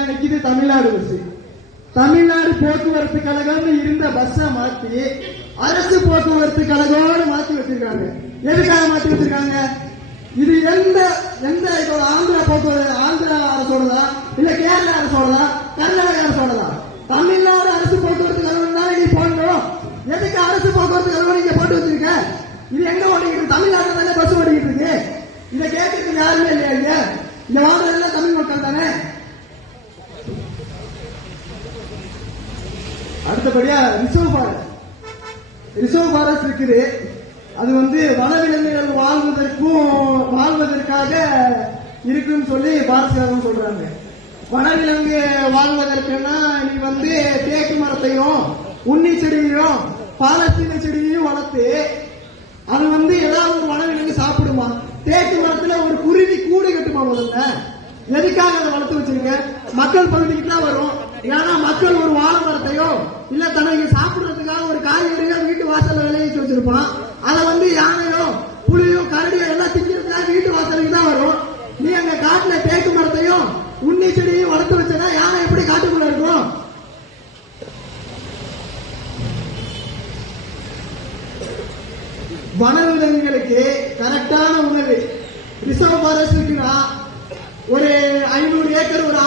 இதான் நிக்குது தமிழ்நாடு பஸ். தமிழ்நாடு போக்குவரத்து கழகம் இருந்த பஸ்ஸ மாத்தி அரசு போக்குவரத்து கழகோடு மாத்தி வச்சிருக்காங்க. எதுக்காக மாத்தி வச்சிருக்காங்க? இது எந்த எந்த ஆந்திரா போக்குவரத்து ஆந்திரா அரசோடதா இல்ல கேரளா அரசோடதா கர்நாடக அரசோடதா? தமிழ்நாடு அரசு போக்குவரத்து கழகம் தான் நீ போடணும். எதுக்கு அரசு போக்குவரத்து கழகம் நீங்க போட்டு வச்சிருக்க? இது எங்க ஓடிக்கிட்டு இருக்கு? தமிழ்நாட்டில் தானே பஸ் ஓடிக்கிட்டு இருக்கு. இதை கேட்கறதுக்கு யாருமே இல்லையா? இங்க வாழ்றதெல்லாம் தமிழ் மக்கள் தானே. அடுத்தபடியா ரிசர்வ் ஃபாரஸ்ட் இருக்குது. அது வனவிலங்குகள் வாழ்வதற்காக இருக்குன்னு சொல்லி பாரதியாரும் சொல்றாங்க. வனவிலங்கு வாழ்வதற்குன்னா நீ தேக்கு மரத்தையும் உண்ணி செடியையும் பாலஸ்தீன செடியையும் வளர்த்து அது ஏதாவது ஒரு வனவிலங்கு சாப்பிடுமா? தேக்கு மரத்துல ஒரு குருவி கூடு கட்டுமா? முதல்ல எதுக்காக அதை வளர்த்து வச்சிருக்க? மக்கள் பகுதிக்கு தான் வரும். ஏன்னா மக்கள் ஒரு வாழை மரத்தையோ இல்ல தனக்கு சாப்பிடுறதுக்காக ஒரு காய்கறியோ வீட்டு வாசல்ல விளைவிச்சு வச்சிருப்பான். அதை யானையோ புளியோ கரடியோ எல்லாம் திங்கிறதுக்காக வீட்டு வாசலுக்கு தான் வரும். நீ அங்க காட்டுல தேக்கு மரத்தையும் உண்ணி செடியையும் வளர்த்து வச்சனா யானை எப்படி காட்டுக்குள்ள இருக்கும்? வனவிலங்குகளுக்கு கரெக்டான உணவு ரிசர்வ் ஃபாரஸ்ட் இருக்குன்னா ஒரு 500 ஏக்கர் ஒரு